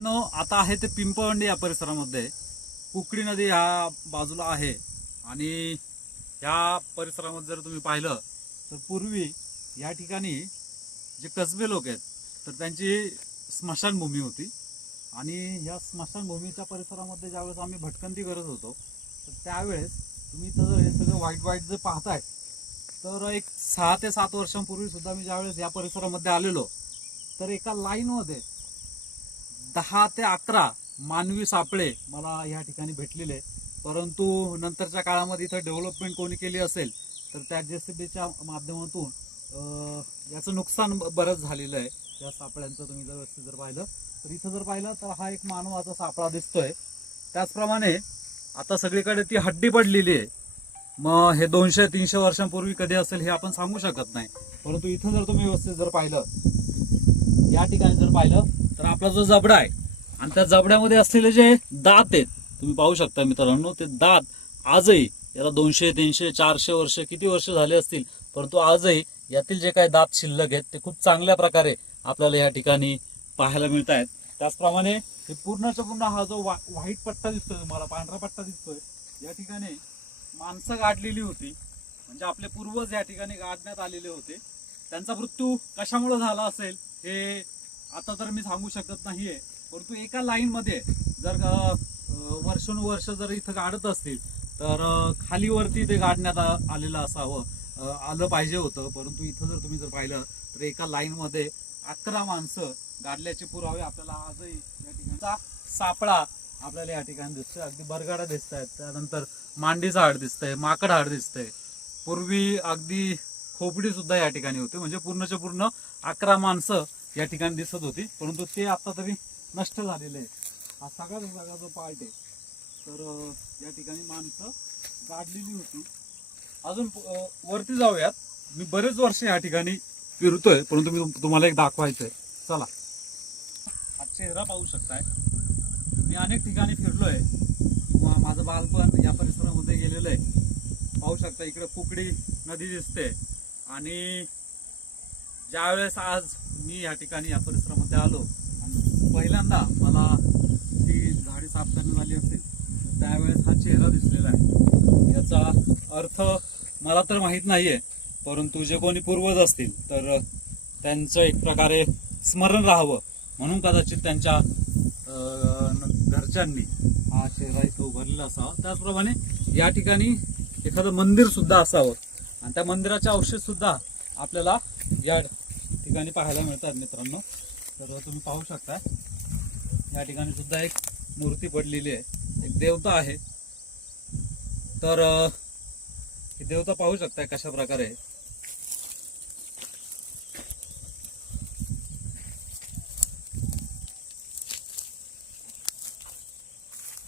आता आहे ते पिंपळवंडी या परिसरामध्ये कुकडी नदी ह्या बाजूला आहे आणि ह्या परिसरामध्ये जर तुम्ही पाहिलं तर पूर्वी या ठिकाणी जे कसबे लोक आहेत तर त्यांची स्मशानभूमी होती आणि ह्या स्मशानभूमीच्या परिसरामध्ये ज्यावेळेस आम्ही भटकंती करत होतो तर त्यावेळेस तुम्ही तर हे सगळं वाईट वाईट जे पाहताय तर एक 6 ते 7 वर्षांपूर्वी सुद्धा मी ज्यावेळेस या परिसरामध्ये आलेलो तर एका लाईनमध्ये 10 ते 11 मानवी सापळे मला या ठिकाणी भेटलेले, परंतु नंतरच्या काळामध्ये इथं डेव्हलपमेंट कोणी केली असेल तर त्या JCBच्या माध्यमातून याचं नुकसान बरंच झालेलं आहे. या सापळ्यांचं तुम्ही जर पाहिलं तर इथं जर पाहिलं तर हा एक मानवाचा सापळा दिसतोय. त्याचप्रमाणे आता सगळीकडे ती हड्डी पडलेली आहे. मग हे 200-300 वर्षांपूर्वी कधी असेल हे आपण सांगू शकत नाही, परंतु इथं जर तुम्ही व्यवस्थित जर पाहिलं, या ठिकाणी जर पाहिलं तर आपला जो जबडा आहे आणि त्या जबड्यामध्ये असलेले जे दात आहेत तुम्ही पाहू शकता मित्रांनो, ते दात आजही याला 200-300-400 वर्ष किती वर्ष झाले असतील, परंतु आजही यातील जे काही दात शिल्लक आहेत ते खूप चांगल्या प्रकारे आपल्याला या ठिकाणी पाहायला मिळत आहेत. त्याचप्रमाणे हे पूर्णच्या पूर्ण हा जो व्हाईट पट्टा दिसतोय तुम्हाला, पांढरा पट्टा दिसतोय, या ठिकाणी माणसं गाडलेली होती, म्हणजे आपले पूर्वज या ठिकाणी गाडण्यात आलेले होते. त्यांचा मृत्यू कशामुळे झाला असेल हे आता तर मी सांगू शकत नाहीये, परंतु एका लाईन मध्ये जर वर्षानुवर्ष जर इथं गाडत असतील तर खाली वरती ते गाडण्यात आलेलं असावं, आलं पाहिजे होतं. परंतु इथं जर तुम्ही जर पाहिलं तर एका लाईन मध्ये 11 माणसं गाडल्याचे पुरावे आपल्याला आजही या ठिकाणचा सापळा आपल्याला या ठिकाणी दिसतोय. अगदी बरगाडा दिसत आहेत, त्यानंतर मांडीचं हाड दिसतंय, माकड हाड दिसतंय. पूर्वी अगदी खोपडी सुद्धा या ठिकाणी होती, म्हणजे पूर्णच्या पूर्ण 11 माणसं या ठिकाणी दिसत होती, परंतु ते आता तरी नष्ट झालेले आहे. हा सगळा जो पार्ट आहे तर या ठिकाणी माणसं गाडलेली होती. अजून वरती जाऊयात. मी बरेच वर्ष या ठिकाणी फिरतोय, परंतु मी तुम्हाला एक दाखवायचंय. चला, हा चेहरा पाहू शकताय. मी अनेक ठिकाणी फिरलोय, माझं बालपण या परिसरामध्ये गेलेलं आहे. पाहू शकता इकडे कुकडी नदी दिसते आणि ज्यावेळेस आज मी या ठिकाणी या परिसरामध्ये आलो आणि पहिल्यांदा मला ती झाडी साफ करण्यात आली असेल त्यावेळेस हा चेहरा दिसलेला आहे. याचा अर्थ मला तर माहीत नाहीये, परंतु जे कोणी पूर्वज असतील तर त्यांचं एक प्रकारे स्मरण राहावं म्हणून कदाचित त्यांच्या घरच्यांनी हा चेहरा इथं उभारलेला असावा. त्याचप्रमाणे या ठिकाणी एखादं मंदिर सुद्धा असावं आणि त्या मंदिराचे अवशेष सुद्धा आपल्याला या ठिकाणी पाहायला मिळतात मित्रांनो. तर तुम्ही पाहू शकता या ठिकाणी सुद्धा एक मूर्ती पडलेली आहे, एक देवता आहे. तर ही देवता पाहू शकताय कशा प्रकारे.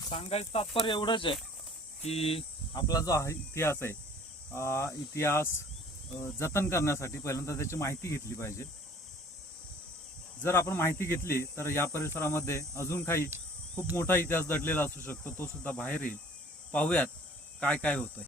सांगायचं तात्पर्य एवढंच आहे की आपला जो इतिहास आहे, इतिहास जतन करण्यासाठी पहिल्यांदा त्याची माहिती घेतली पाहिजे. जर आपण माहिती घेतली तर या परिसरामध्ये अजून काही खूप मोठा इतिहास दडलेला असू शकतो, तो सुद्धा बाहेर येईल. पाहूयात काय काय होतंय.